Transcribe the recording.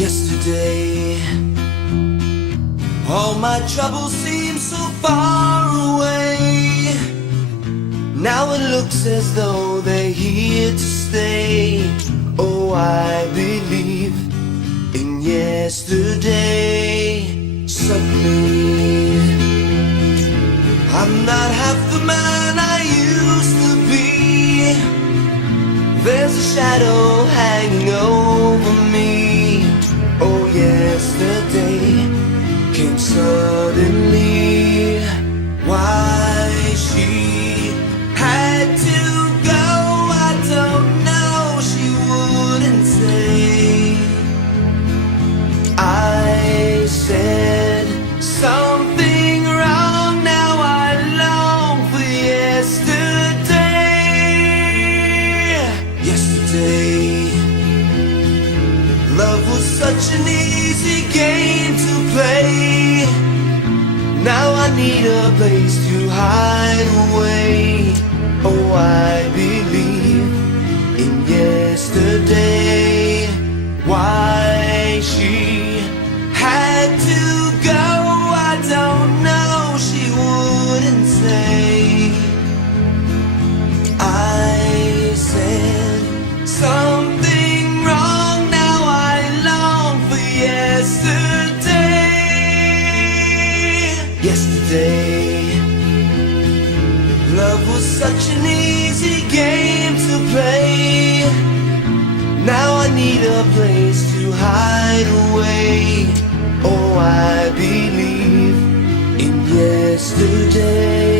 Yesterday, all my troubles seem so far away. Now it looks as though they're here to stay. Oh, I believe in yesterday. Suddenly, I'm not half the man I used to be. There's a shadow hanging over me. Oh, yesterday came suddenly. Why she had to go, I don't know. She wouldn't say. I said something wrong. Now I long for yesterday. Yesterday, love was such an easy game to play. Now I need a place to hide away. Oh, I believe in yesterday. Why she had to go, I don't know. She wouldn't say. I said something wrong. Now I long for yesterday. Yesterday, love was such an easy game to play. Now I need a place to hide away. Oh, I believe in yesterday.